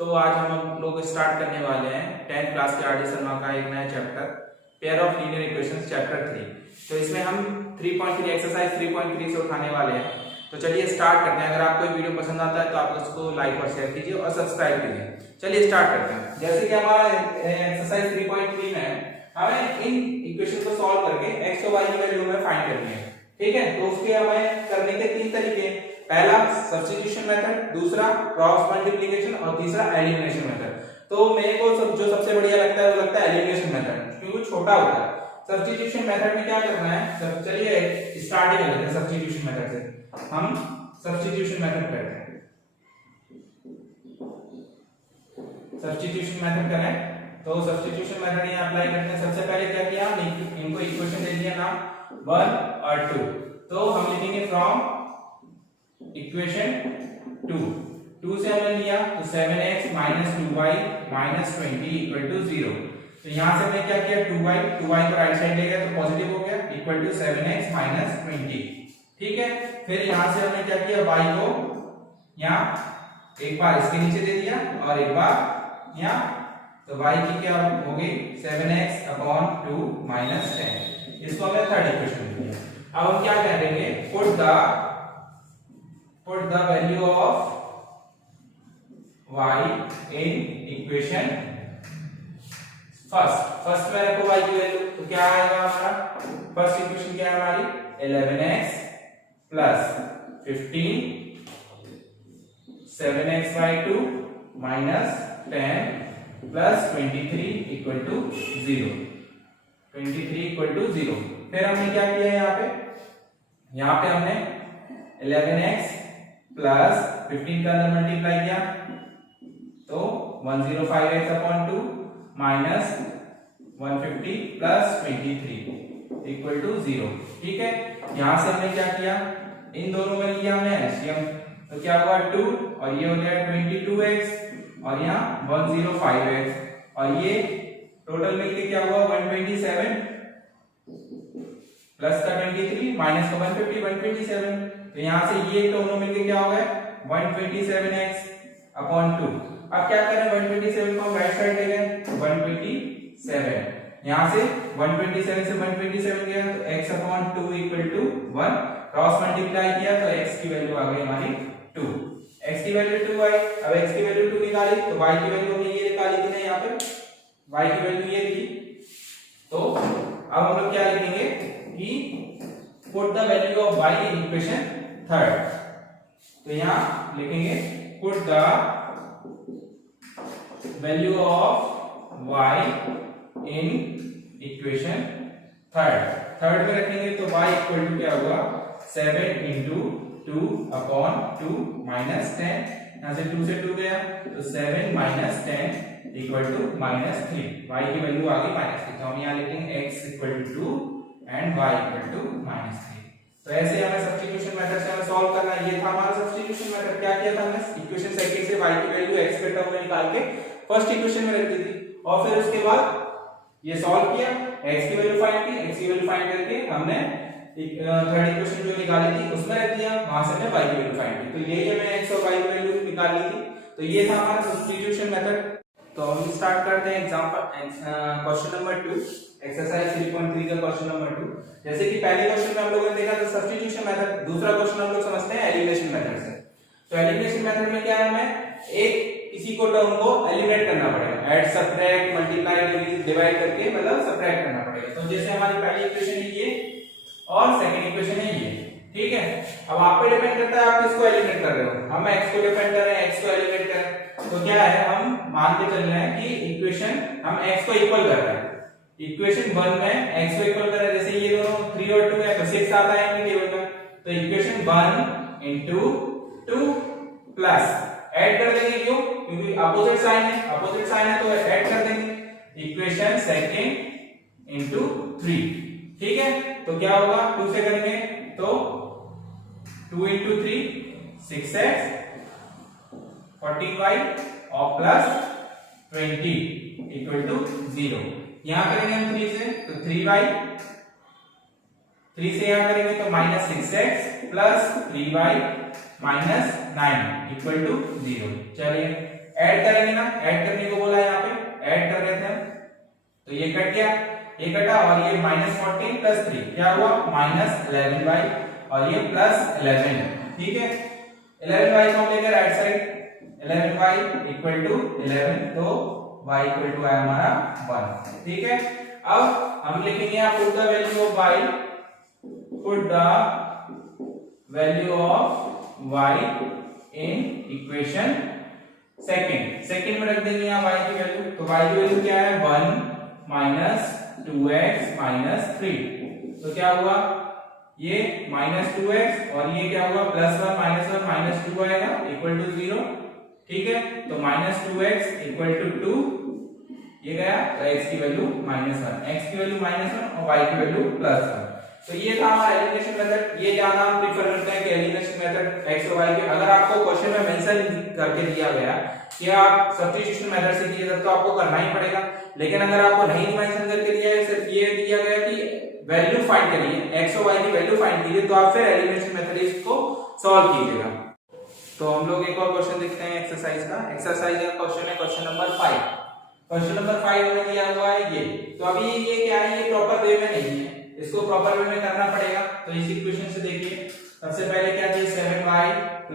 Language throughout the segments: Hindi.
तो आज हम लोग स्टार्ट करने वाले हैं 10th क्लास के आर डी शर्मा का एक नया chapter pair of linear equations chapter 3। तो इसमें हम 3.3 एक्सरसाइज 3.3 से उठाने वाले हैं। तो चलिए स्टार्ट करते हैं। अगर आपको ये वीडियो पसंद आता है तो आप उसको लाइक और शेयर कीजिए और सब्सक्राइब कीजिए। चलिए स्टार्ट करते हैं। जैसे कि हमारा एक्सरसाइज 3.3 में हमें इन इक्वेशन को सॉल्व करके x और y की वैल्यू हमें फाइंड करनी है। ठीक है, तो उसके हमें करने के तीन तरीके हैं। पहला सब्स्टिट्यूशन मेथड, दूसरा क्रॉस मल्टीप्लिकेशन और तीसरा एलिमिनेशन मेथड। तो मेरे को जो सबसे बढ़िया लगता है वो लगता है एलिमिनेशन मेथड, क्योंकि छोटा होता है। सब्स्टिट्यूशन मेथड में क्या करना है, चलिए स्टार्टिंग करते हैं सब्स्टिट्यूशन मेथड से। हम सब्स्टिट्यूशन मेथड करते हैं। सब्स्टिट्यूशन मेथड करें तो सब्स्टिट्यूशन मेथड यहाँ अप्लाई करते हैं। सबसे पहले क्या किया, इनको इक्वेशन दे दिया नाम 1 और 2। तो हम लिखेंगे फ्रॉम इक्वेशन 2 से हमने लिया तो 7x - 2y - 20 = 0। तो यहां से हमने क्या किया, 2y को राइट साइड ले गया तो पॉजिटिव हो गया इक्वल टू 7x - 20। ठीक है, फिर यहां से हमने क्या किया, y को यहां एक बार इसके नीचे दे दिया और एक बार यहां, तो y की क्या हो गई 7x/2 - 10। इसको हमने थर्ड इक्वेशन दे दिया। अब हम क्या करेंगे, put the value of y in equation first में रखो y की वैल्यू। तो क्या आएगा हमारा, फर्स्ट इक्वेशन क्या है हमारी 11x + 15 7x/2 - 10 + 23 = 0। 23 = 0। फिर हमने क्या किया यहाँ पे हमने 11x प्लस 15 का अंदर मल्टीप्लाई किया तो 105x/2 माइनस 150 प्लस 23 = 0। ठीक है, यहां से हमने क्या किया, इन दोनों में लिया हमने एलसीएम। तो क्या हुआ 2 और ये हो गया 22x और यहाँ 105x और ये टोटल मिलके क्या हुआ 127 प्लस का 23 माइनस का 150 127। तो यहां से ये दोनों मिलके क्या हो गया 127x/2। अब क्या करें, 127 को हम राइट साइड ले गए 127। यहां से 127 से 127 गया तो x/2 = 1। क्रॉस मल्टीप्लाई किया तो x की वैल्यू आ गई हमारी 2। x की वैल्यू 2 आई। अब x की वैल्यू 2 निकाली तो y की वैल्यू हमने ये निकाली थी ना, यहाँ पे y की वैल्यू ये थी। तो अब हम लोग क्या लिखेंगे कि put the value of y in equation third. तो यहां लिखेंगे put the value of y in equation third में रखेंगे तो y इक्वल टू क्या होगा 7 × 2/2 - 10। यहां से 2 से 2 गया तो 7 - 10 = -3। y की वैल्यू आ गई -3। तो हम यहां लिखेंगे x = 2 एंड y = -3। तो ऐसे हमें सब्स्टिट्यूशन मेथड से हमें सॉल्व करना है। ये था हमारा सब्स्टिट्यूशन मेथड। क्या किया था हमने, इक्वेशन सेकंड से y की वैल्यू x के टर्म में निकाल के फर्स्ट इक्वेशन में रख दी थी और फिर उसके बाद ये सॉल्व किया, x की वैल्यू फाइंड की, x की वैल्यू फाइंड करके हमने थर्ड इक्वेशन जो निकाली थी उसमें रख दिया, वहां से हमने y की वैल्यू फाइंड की। तो यही हमें x और y की वैल्यू निकालनी थी। तो ये था हमारा सब्स्टिट्यूशन मेथड। तो हम स्टार्ट करते हैं एग्जांपल क्वेश्चन नंबर 2, एक्सरसाइज 3.3 का क्वेश्चन नंबर 2। जैसे कि पहले क्वेश्चन में हम लोगों ने देखा था सब्स्टिट्यूशन मेथड, दूसरा क्वेश्चन हम लोग समझते हैं एलिमिनेशन मेथड से। तो एलिमिनेशन मेथड में क्या है, हमें एक किसी को टर्म को एलिमिनेट करना पड़ेगा, ऐड सब्ट्रैक्ट मल्टीप्लाई डिवाइड करके मतलब सब्ट्रैक्ट करना पड़ेगा। तो जैसे हमारी पहली इक्वेशन है ये और सेकंड इक्वेशन है ये। ठीक है, अब आप पे डिपेंड करता है आप किसको एलिमिनेट कर रहे हो। हम x को डिपेंड कर रहे हैं, x को एलिमिनेट करें तो क्या है, हम मान के चल रहे हैं कि इक्वेशन हम x को इक्वल कर रहे हैं। इक्वेशन 1 में x को इक्वल कर रहे हैं, जैसे ये दोनों 3 और 2 है तो 6 आता है इनके टेबल में। तो इक्वेशन 1 * 2 प्लस ऐड कर देंगे, क्यों, क्योंकि अपोजिट साइन है तो ऐड कर देंगे इक्वेशन सेकंड * 3। ठीक है, तो क्या होगा 2 से करेंगे तो 2 × 3 6x 14y और प्लस 20 = 0। यहां करेंगे हम 3 से तो 3y, 3 से यहां करेंगे तो -6x प्लस 3y - 9 = 0। चलिए ऐड करेंगे ना, ऐड करने को बोला है यहाँ पे, ऐड कर रहे थे हम। तो ये कट गया, ये कटा, और ये -14 + 3 क्या हुआ -11y, और ये +11, ठीक है। 11y को हम लेकर राइट साइड, 11y = 11, तो y = है हमारा 1, ठीक है। अब हम लिखेंगे यहाँ put the value of y, put the value of y in equation second में रख देंगे यहाँ y की वैल्यू। तो y की वैल्यू क्या है 1 - 2x - 3, तो क्या हुआ ये -2x, और ये क्या हुआ +1 -1 -2 आएगा = 0, ठीक है। तो -2x = 2, ये गया, तो x की वैल्यू -1, x की वैल्यू -1 और y की वैल्यू +1। तो ये था हमारा एलिमिनेशन मेथड। ये ज्यादा हम प्रेफर करते हैं कि एलिमिनेशन मेथड x और y के। अगर आपको क्वेश्चन में मेंशन करके दिया गया कि आप सब्स्टिट्यूशन मेथड से कीजिए तो आपको करना ही पड़ेगा, लेकिन अगर आपको नहीं मेंशन करके दिया है, सिर्फ ये दिया गया कि वैल्यू फाइंड करिए, x और y की वैल्यू फाइंड कीजिए, तो आप फिर एलिमिनेशन मेथड इसको सॉल्व कीजिएगा। तो हम लोग एक और क्वेश्चन देखते हैं एक्सरसाइज का। एक्सरसाइज का क्वेश्चन है क्वेश्चन नंबर 5। क्वेश्चन नंबर 5 हमें दिया हुआ है ये। तो अभी ये क्या है, ये प्रॉपर वे में नहीं है, इसको प्रॉपर वे में करना पड़ेगा। तो इस इक्वेशन से देखिए, सबसे पहले क्या चाहिए 7y +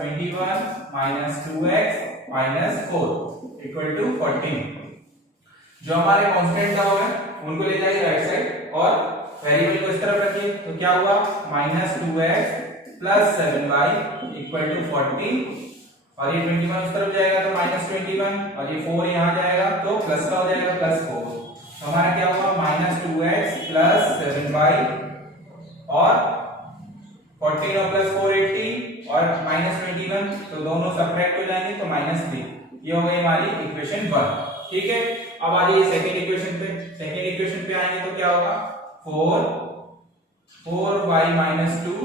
21 - 2x - 4 = 14। जो हमारे कांस्टेंट टर्म है उनको ले जाइए राइट साइड और वेरिएबल को इस तरफ रखिए। तो क्या हुआ -2x + 7y = 14, और ये 21 उस तरफ जाएगा तो -21, और ये 4 यहाँ जाएगा तो प्लस का हो जाएगा +4। तो हमारा क्या हुआ -2x + 7y, और 14 और +4 18, और -21, तो दोनों सब्ट्रैक्ट हो जाएंगे तो -3। ये हो गई हमारी इक्वेशन 1, ठीक है। अब आ जाइए सेकंड इक्वेशन पे। सेकंड इक्वेशन पे आएंगे तो क्या होगा 4y - 2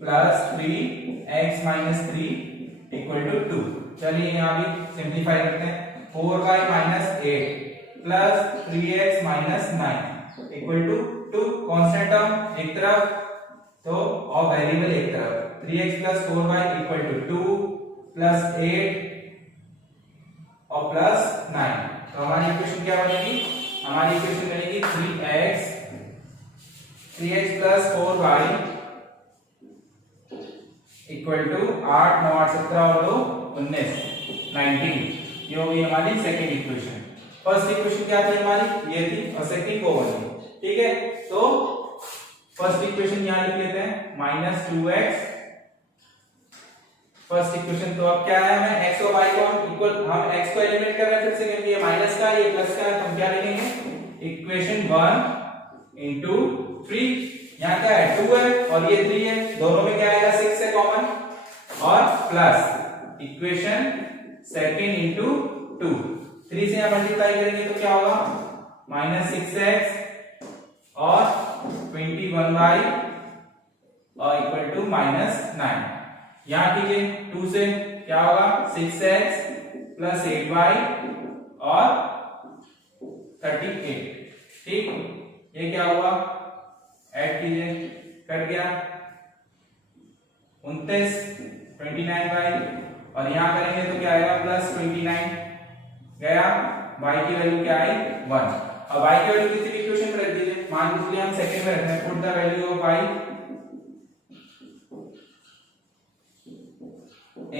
+ 3x - 3 = 2। चलिए यहाँ भी सिंपलीफाई करते हैं। 4y - 8 + 3x - 9 = 2। कांस्टेंट टर्म एक तरफ तो और वेरिएबल एक तरफ, 3x + 4y = 2 + 8 और +9। तो हमारी इक्वेशन क्या बनेगी, हमारी इक्वेशन बनेगी 3x + 4y = 8 9 8 17 और 2 19 19। ये हो गई हमारी सेकंड इक्वेशन। फर्स्ट इक्वेशन क्या थी हमारी, ये थी, और सेकंड वो बनी, ठीक है। तो फर्स्ट इक्वेशन यहां लिख लेते हैं -2x। फर्स्ट इक्वेशन तो अब क्या है, हमें x और y को हम इक्वल, हम x को एलिमिनेट कर रहे हैं फिर से, क्योंकि ये माइनस का ये प्लस का है, तो हम क्या लिखेंगे इक्वेशन 1 * 3। यहाँ क्या है 2 है और ये 3 है, दोनों में क्या आएगा 6 है कॉमन, और प्लस इक्वेशन सेकंड * 2। 3 से यहाँ मल्टीप्लाई करेंगे तो क्या होगा -6x और 21y और = -9। यहाँ कीजिए 2 से क्या होगा 6x + 8y और 38, ठीक। ये क्या हुआ ऐड कीजिए, कट गया 29 29y, और यहाँ करेंगे तो क्या आएगा +29 गया, y की वैल्यू क्या आई 1। अब y की वैल्यू किसी भी इक्वेशन में रख दीजिए, मान लीजिए हम सेकंड में रखते हैं, put the value of y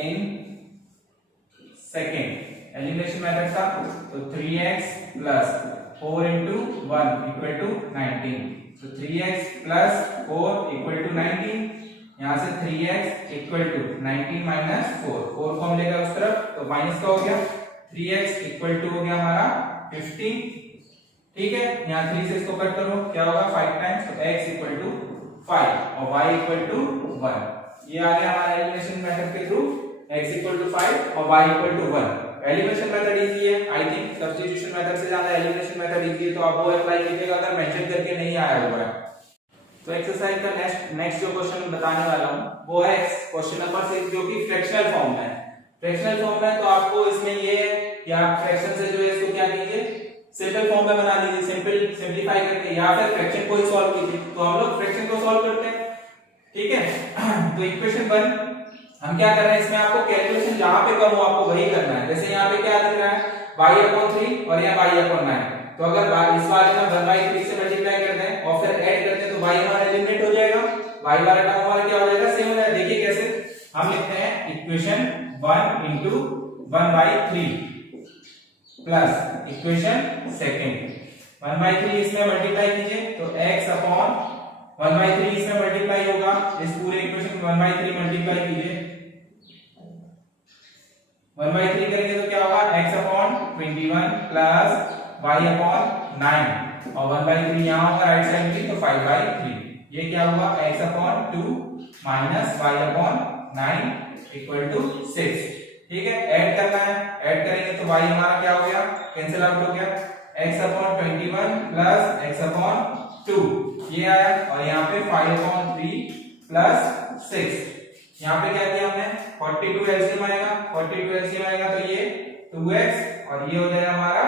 in second. Elimination method था तो 3x + 4 * 1 = 19। तो 3x + 4 = 19। यहां से 3x = 19 - 4, 4 को हम लेकर उस तरफ तो माइनस का हो गया, 3x = हो गया हमारा 15, ठीक है। यहाँ 3 से इसको कट करो क्या होगा 5 टाइम्स, तो x = 5 और y = 1। ये आ गया हमारा एलिमिनेशन मेथड के थ्रू, x = 5 और y = 1। एलिमिनेशन मेथड इजी है, आई थिंक सब्स्टिट्यूशन मेथड से ज्यादा एलिमिनेशन मेथड इजी है, तो आप वो अप्लाई कीजिएगा अगर मेंशन करके नहीं आया हुआ है। तो एक्सरसाइज का नेक्स्ट जो क्वेश्चन बताने वाला हूं वो है क्वेश्चन नंबर 6, जो कि फ्रैक्शनल फॉर्म में है। फ्रैक्शनल फॉर्म में तो आपको इसमें ये है कि आप फ्रैक्शन से जो है इसको क्या कीजिए सिंपल फॉर्म में बना लीजिए, सिंपलीफाई करके, या फिर फ्रैक्शन को ही सॉल्व कीजिए। तो हम लोग फ्रैक्शन को सॉल्व करते हैं, ठीक है। तो इक्वेशन 1 हम क्या कर रहे हैं इसमें, आपको कैलकुलेशन जहां पे कम हो आपको वही करना है। जैसे यहाँ पे क्या दिख रहा है y/3 और यहाँ y/9, तो अगर इस वाले में 1/3 से मल्टीप्लाई कर दें और फिर ऐड कर दें तो y हमारा एलिमिनेट हो जाएगा, y वाला टर्म हमारा क्या हो जाएगा, सेम हो जाएगा। देखिए कैसे, हम लिखते हैं equation 1 into 1/3 plus equation second 1/3 इसमें मल्टीप्लाई कीजिए तो x अपॉन 1/3 इसमें मल्टीप्लाई होगा, इस पूरे इक्वेशन को 1/3 मल्टीप्लाई कीजिए, 1/3 करेंगे तो क्या होगा, x upon 21 plus y upon 9 और 1/3 यहाँ होगा राइट साइड की तो 5/3, ये क्या हुआ x upon 2 minus y upon 9 equal to 6। ठीक है, ऐड करना है, ऐड करेंगे तो y हमारा क्या हो गया, कैंसिल आउट हो गया, x upon 21 plus x upon 2 ये आया, और यहाँ पे 5/3 प्लस 6, यहाँ पे क्या किया हमने 42 एलसीएम आएगा, 42 एलसीएम आएगा तो ये 2x और ये हो जाएगा हमारा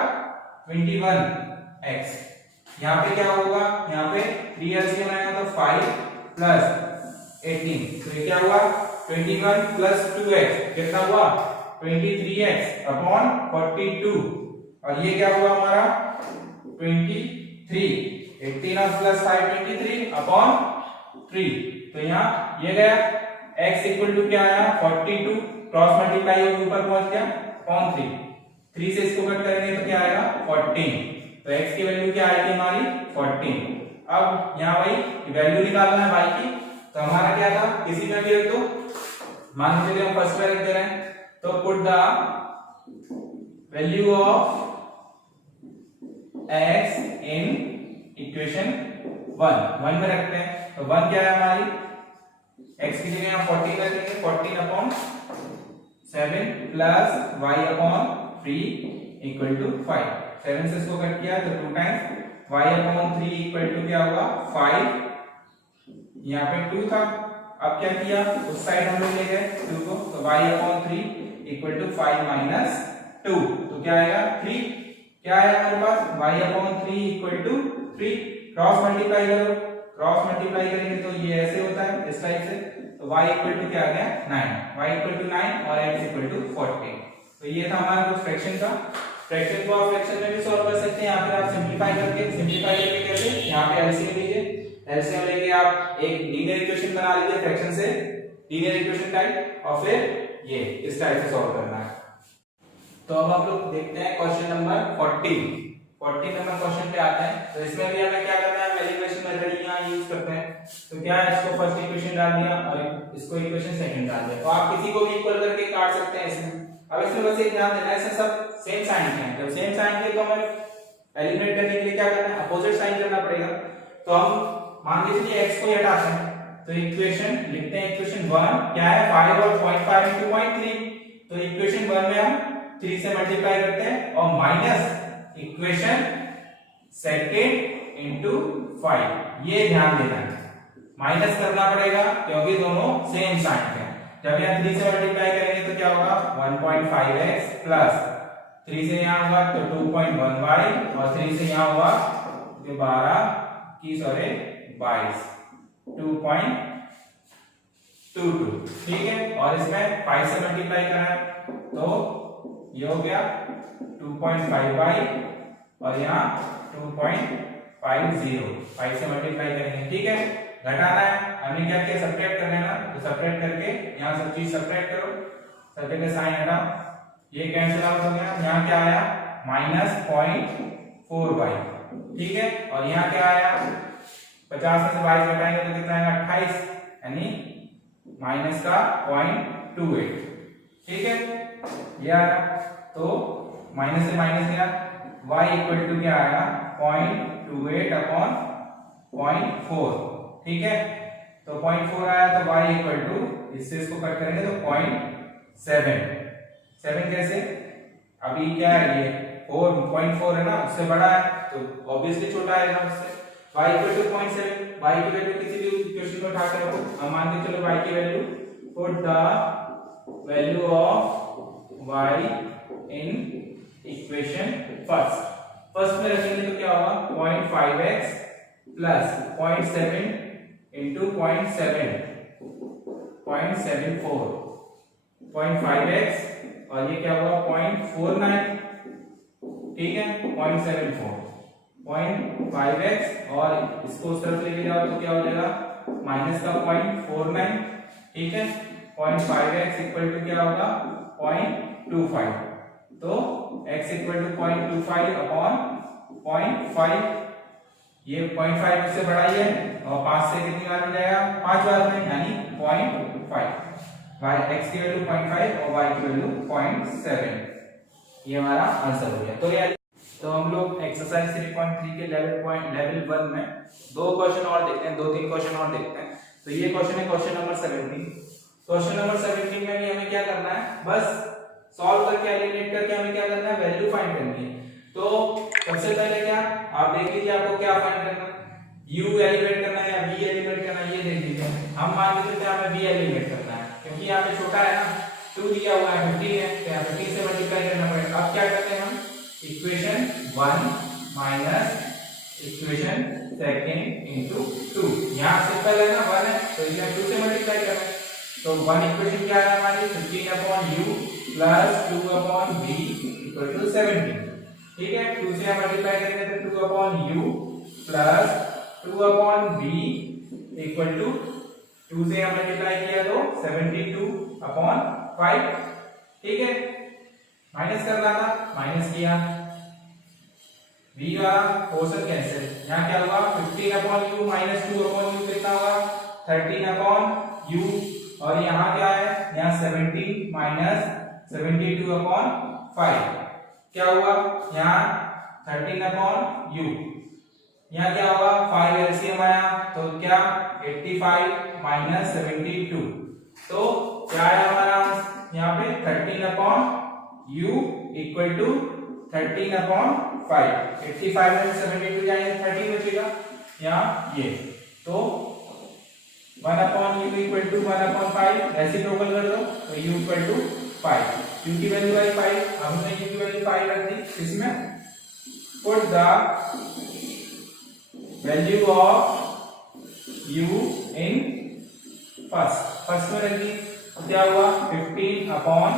21x, यहाँ पे क्या होगा, यहाँ पे 3 एलसीएम आएगा तो 5 प्लस 18, तो ये क्या हुआ 21 प्लस 2x कितना हुआ 23x अपॉन 42, और ये क्या हुआ हमारा 23, 18 प्लस 5 23 अपॉन 3, तो यहाँ ये गया x इक्वल टू क्या आया 42, क्रॉस मल्टीप्लाई होकर ऊपर पहुंच गया अपॉन 3 से इसको कट करेंगे तो क्या आएगा 14, तो x की वैल्यू क्या आएगी हमारी 14। अब यहाँ वही वैल्यू निकालना है y की, तो हमारा क्या था, किसी में भी रख दो, मान के चलिए हम फर्स्ट में रख दे रहे हैं, तो put the value of x in equation 1 में रखते हैं, तो 1 क्या है हमारी, x की जगह हम 14 रखेंगे, 14 upon 7 plus y upon 3 equal to 5, 7 से इसको कट किया तो 2 times y upon 3 equal to क्या होगा 5, यहाँ पे 2 था, अब क्या किया उस साइड हम लोग ले गए 2 को, तो y upon 3 equal to 5 minus 2, तो क्या आएगा 3, क्या है हमारे पास y upon 3 equal to 3, cross multiply करो, क्रॉस मल्टीप्लाई करेंगे तो ये ऐसे होता है इस टाइप से, तो y इक्वल टू क्या आ गया 9, y इक्वल टू 9 और x इक्वल टू 40, तो ये था हमारा कुछ फ्रैक्शन का, फ्रैक्शन को आप फ्रैक्शन में भी सॉल्व कर सकते हैं, यहाँ पे आप सिंपलीफाई करके कैसे, यहाँ पे एलसीएम लीजिए, एलसीएम लेके आप एक लीनियर इक्वेशन बना लीजिए फ्रैक्शन से, लीनियर इक्वेशन टाइप, और फिर ये इस टाइप से सॉल्व करना है। तो अब आप लोग देखते हैं क्वेश्चन नंबर 14 नंबर क्वेश्चन पे आते हैं, तो इसमें भी हमें क्या करना है, एलिमिनेशन मेथड यहाँ यूज करते हैं, तो क्या है, इसको फर्स्ट इक्वेशन डाल दिया और इसको इक्वेशन सेकंड डाल दिया, तो आप किसी को भी इक्वल करके काट सकते हैं इसमें। अब इसमें बस एक ध्यान देना है, इसमें सब सेम साइन के हैं, जब सेम साइन के तो हमें एलिमिनेट करने के लिए क्या करना है, अपोजिट साइन करना पड़ेगा, तो हम मान के चलिए x को ही हटाते हैं, तो इक्वेशन लिखते हैं, इक्वेशन 1 क्या है 5 और 0.5 into 0.3, तो इक्वेशन 1 में हम 3 से मल्टीप्लाई करते हैं और माइनस इक्वेशन सेकंड इनटू 5, ये ध्यान देना है, माइनस करना पड़ेगा क्योंकि दोनों सेम साइन के हैं। जब यहाँ 3 से मल्टीप्लाई करेंगे तो क्या होगा 1.5x प्लस 3 से यहाँ होगा तो 2.1y और 3 से यहाँ होगा 22 2.22, ठीक है, और इसमें 5 से मल्टीप्लाई करना है तो ये हो गया 2.5y और यहाँ 2.50, 5 से मल्टीप्लाई करेंगे, ठीक है, घटाना है, हमने क्या किया सब्ट्रैक्ट कर लेना, तो सब्ट्रैक्ट करके यहाँ सब चीज सब्ट्रैक्ट करो, सब्ट्रैक्ट का साइन हटाओ, ये कैंसिल आउट हो गया, यहाँ क्या आया -0.4y, ठीक है, और यहाँ क्या आया 50 में से 22 घटाएंगे तो कितना आएगा 28, यानी माइनस का 0.28, ठीक है, ये आया, तो माइनस से माइनस गया, y इक्वल टू क्या आएगा 0.28 अपॉन 0.4, ठीक है, तो 0.4 आया, तो y इक्वल टू इससे इसको कट करेंगे तो 0.7 कैसे, अभी क्या है ये 4.4 है ना, उससे बड़ा है तो ऑब्वियसली छोटा आएगा उससे, y इक्वल टू 0.7, y की वैल्यू किसी भी इक्वेशन को उठा के रखो, हम मान के चलो y की value, put the value of y in equation first में रखेंगे तो क्या होगा 0.5x प्लस 0.7 into 0.74, 0.5x और ये क्या हुआ 0.49, ठीक है 0.74, 0.5x और इसको उस तरफ लेके जाओ तो क्या हो जाएगा माइनस का 0.49, ठीक है 0.5x इक्वल टू क्या होगा 0.25, तो x इक्वल टू 0.25 अपॉन 0.5, ये 0.5 उससे बड़ा ही है और 5 से कितनी बार में जाएगा 5 बार में, यानी 0.5, y x की वैल्यू 0.5 और y की वैल्यू 0.7, ये हमारा आंसर हो गया। तो यार तो हम लोग एक्सरसाइज 3.3 के लेवल 1 में दो क्वेश्चन और देखते हैं, 2-3 क्वेश्चन और देखते हैं। तो ये क्वेश्चन है क्वेश्चन नंबर 17। क्वेश्चन नंबर 17 में भी हमें क्या करना है, बस सॉल्व करके एलिमिनेट करके हमें क्या करना है वैल्यू फाइंड करनी है। तो सबसे पहले क्या आप देख लीजिए आपको क्या फाइंड करना है, u एलिमिनेट करना है या v एलिमिनेट करना है, ये देख लीजिए। हम मान लीजिए कि हमें v एलिमिनेट करना है क्योंकि यहाँ पे छोटा है ना, 2 दिया हुआ है 15 है, तो यहाँ 15 से मल्टीप्लाई करना पड़ेगा। अब क्या करते हैं हम equation 1 minus equation second into 2, यहाँ सिंपल है ना 1 है तो इसे 2 से मल्टीप्लाई करना है। तो 1 इक्वेशन क्या है हमारी 15/u plus 2/v equal to 17, ठीक है 2 से हम मल्टीप्लाई करेंगे तो 2/u plus 2/v equal to 2 से हम मल्टीप्लाई किया तो 72/5, ठीक है माइनस करना था माइनस किया, v वाला पोर्शन कैंसिल, यहाँ क्या होगा 15/u माइनस 2/u कितना होगा 13/u, और यहाँ क्या है यहाँ 17 माइनस 72/5 क्या हुआ यहाँ 13/u, यहाँ क्या होगा 5 एलसीएम आया तो क्या 85 माइनस 72, तो क्या है हमारा यहाँ पे 13/u इक्वल टू 13/5, 85 में 72 जाएंगे 30 बचेगा यहाँ ये, तो 1/u इक्वल टू 1/5 रेसिप्रोकल कर दो तो u इक्वल टू 5, u की वैल्यू आई 5, हमने u की वैल्यू 5 रख दी, इसमें put the value of u in first में रख दी, तो क्या हुआ 15/5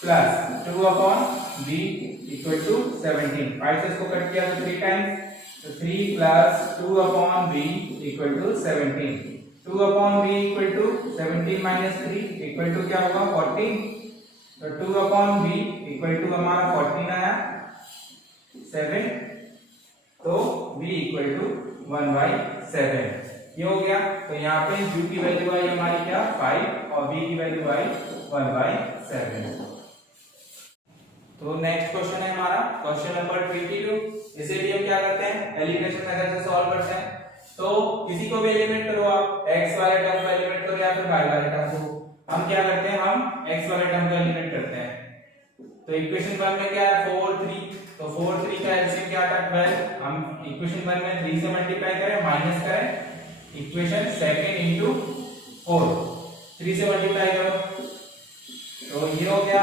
प्लस 2/v इक्वल टू 17, 5 से इसको कट किया तो 3 टाइम्स, तो 3 plus 2/v equal to 17, 2/v equal to 17 minus 3 equal to क्या होगा 14, तो 2/v इक्वल टू हमारा 14 आया 7, तो v इक्वल टू 1/7 ये हो गया। तो यहाँ पे u की वैल्यू आई हमारी क्या 5 और v की वैल्यू आई 1/7। तो नेक्स्ट क्वेश्चन है हमारा क्वेश्चन नंबर 22, इसे भी हम क्या करते हैं एलिमिनेशन मेथड से सॉल्व करते हैं। तो किसी को भी एलिमिनेट करो आप, x वाले टर्म को एलिमिनेट करो या फिर y वाले टर्म को, हम क्या करते हैं हम x वाले टर्म को एलिमिनेट करते हैं। तो इक्वेशन 1 में क्या है 4 3, तो 4 3 का एलसीएम क्या था 12, हम इक्वेशन 1 में 3 से मल्टीप्लाई करें माइनस करें इक्वेशन सेकंड इनटू 4, 3 से मल्टीप्लाई करो तो ये हो गया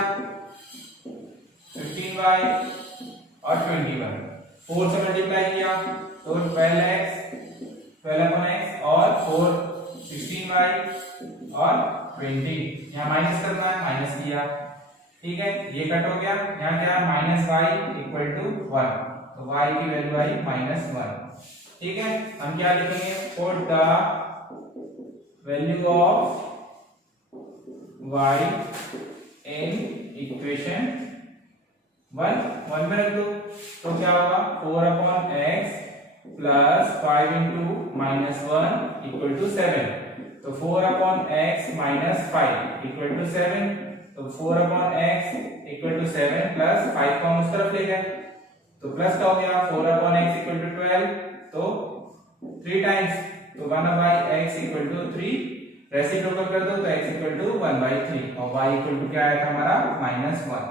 15y और 21, 4 से मल्टीप्लाई किया तो 12x और 4 16y और 20, यहाँ माइनस करना है माइनस किया, ठीक है ये कट हो गया, यहाँ क्या है माइनस y इक्वल टू 1, तो y की वैल्यू आई -1, ठीक है हम क्या लिखेंगे put the value of y in equation 1 में रख दो, तो क्या होगा 4/x plus 5 into -1 equal to 7, तो 4/x माइनस 5 इक्वल टू 7, तो 4/x इक्वल टू 7 प्लस 5 को हम उस तरफ ले गए तो प्लस का हो गया 4/x इक्वल टू 12, तो 3 टाइम्स तो 1/x इक्वल टू 3, रेसिप्रोकल कर दो तो x इक्वल टू 1/3 और y इक्वल टू क्या आया था हमारा -1।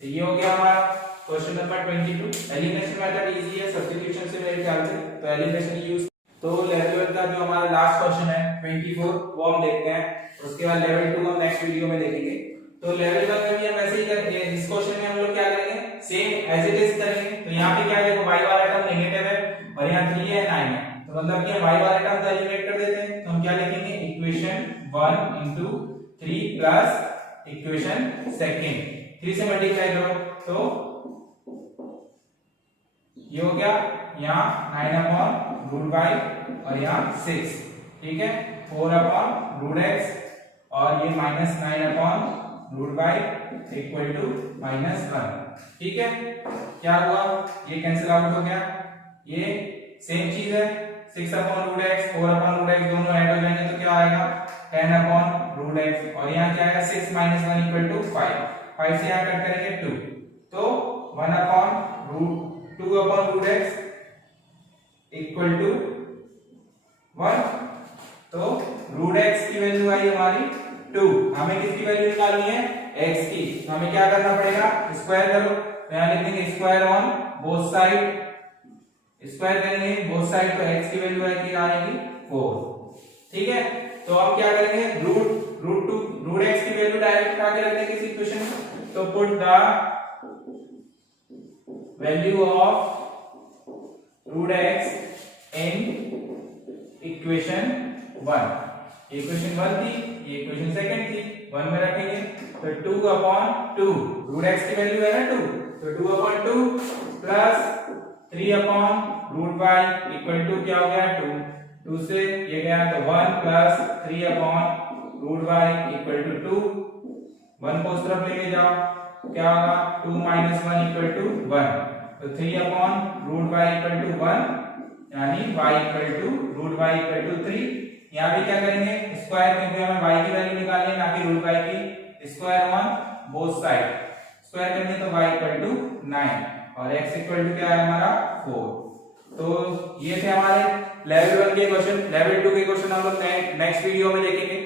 तो ये हो गया हमारा question number 22। Elimination method easy है सब्स्टिट्यूशन से मेरे ख्याल से, तो एलिमिनेशन यूज। तो लेवल 1 का जो हमारा लास्ट क्वेश्चन है 24 वो हम देखते हैं, उसके बाद लेवल 2 हम नेक्स्ट वीडियो में देखेंगे। तो लेवल 1 में भी हम ऐसे ही करेंगे, इस क्वेश्चन में हम लोग क्या करेंगे सेम एज इट इज करेंगे। तो यहाँ पे क्या है देखो y वाला टर्म नेगेटिव है और यहाँ 3 है 9 है, तो मतलब कि हम y वाला टर्म एलिमिनेट कर देते हैं, तो हम क्या लिखेंगे equation 1 into 3 plus equation second 3 से मल्टीप्लाई करो तो ये हो गया यहाँ 9/√y और यहाँ 6, ठीक है, 4/√x और ये -9/√y इक्वल टू -1, ठीक है। क्या हुआ, ये कैंसिल आउट हो गया, ये सेम चीज है, 6/√x 4/√x दोनों ऐड हो जाएंगे तो क्या आएगा 10/√x और यहाँ क्या आएगा 6 - 1 इक्वल टू 5 से यहाँ कट करेंगे 2 तो 1/2/√x इक्वल टू 1, तो √x की वैल्यू आई हमारी 2, हमें किसकी वैल्यू निकालनी है x की, तो हमें क्या करना पड़ेगा स्क्वायर करो, तो यहाँ लिख देंगे square on both side, square करेंगे बोथ साइड तो x की वैल्यू आएगी 4, ठीक है। तो अब क्या करेंगे √x की वैल्यू डायरेक्ट आके रख देंगे इस इक्वेशन में, तो put the value of √x in equation 1, equation 1 थी, ये इक्वेशन सेकंड थी, 1 में रखेंगे तो 2/2 √x की वैल्यू है ना 2, तो 2/2 प्लस 3/√y इक्वल टू क्या हो गया 2 से ये गया तो 1 प्लस 3/√y इक्वल टू 2, 1 को उस तरफ लेके जाओ क्या होगा 2 - 1 इक्वल टू 1, तो 3/√y इक्वल टू 1 यानी y equal to √y equal to 3। यहाँ भी क्या करेंगे स्क्वायर, क्योंकि हमें y की वैल्यू निकालनी है ना कि √y की, square on both side, square करेंगे तो y इक्वल टू 9 और x इक्वल टू क्या है हमारा 4। तो ये थे हमारे लेवल 1 के क्वेश्चन, लेवल 2 के क्वेश्चन हम लोग नेक्स्ट वीडियो में देखेंगे।